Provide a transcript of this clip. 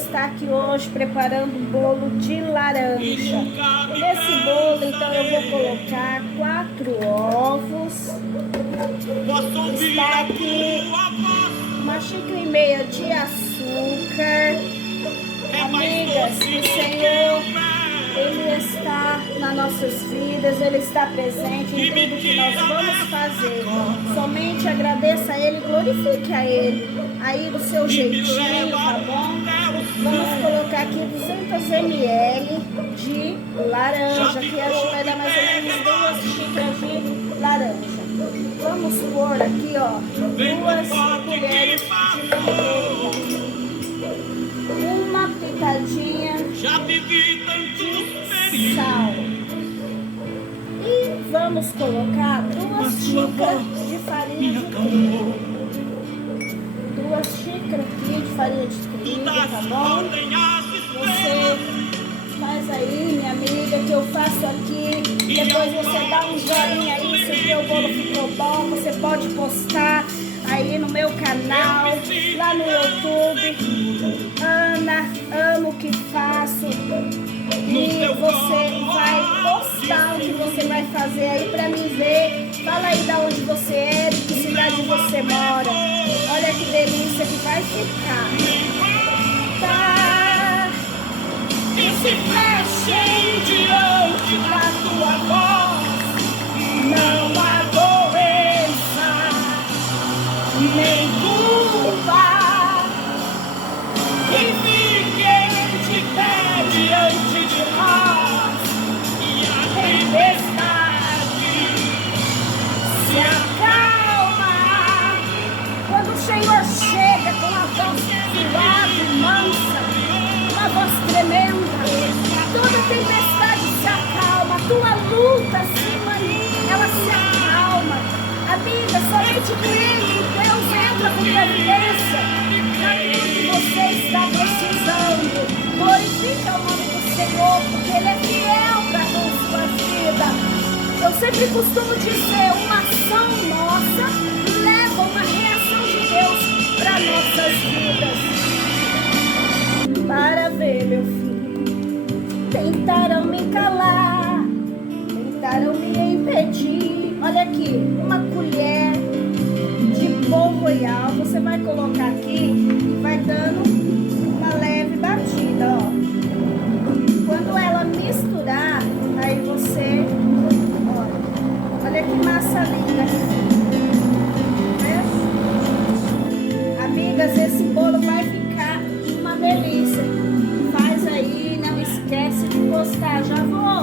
está aqui hoje preparando um bolo de laranja. E nesse bolo, então, eu vou colocar 4 ovos. Está aqui 1,5 xícara de açúcar. Amigas, o Senhor, Ele está nas nossas vidas, Ele está presente em tudo que nós vamos fazer. Somente agradeça a Ele, glorifique a Ele, aí do seu jeitinho, tá bom? Vamos colocar aqui 200 ml de laranja, que acho que vai dar mais ou menos 2 xícaras de laranja. Vamos pôr aqui, ó, 2 colheres de manteiga. Uma pitadinha de sal. E vamos colocar 2 xícaras de farinha de trigo. 2 xícaras aqui de farinha de trigo, tá bom? Você faz aí, minha amiga, que eu faço aqui. Depois você dá um joinha aí se o teu bolo ficou bom. Você pode postar aí no meu canal, lá no YouTube. Ana, amo o que faço. E você vai postar o que você vai fazer aí pra mim ver. Fala aí de onde você é, de que cidade você mora. Olha que delícia que vai ficar. Tá. E se fechem diante da tua voz. Não há doença, nem culpa. E ninguém te pede diante de nós. E a tempestade se acalma quando o Senhor chega com a voz suave e mansa, uma voz tremenda. Toda tempestade se acalma, tua luta ela se acalma. Amiga, somente com Ele Deus entra com providência. Você está precisando. Glorifica o nome do Senhor, porque Ele é fiel para com sua vida. Eu sempre costumo dizer, uma ação nossa leva uma reação de Deus para nossas vidas. Para ver, meu filho, tentaram me calar, tentaram me impedir. Olha aqui, 1 colher de pó royal. Você vai colocar aqui, vai dando uma leve batida, ó. Quando ela misturar, aí você, olha que massa linda. Amigas, esse bolo vai ficar uma delícia. Faz aí, não esquece de postar. Já vou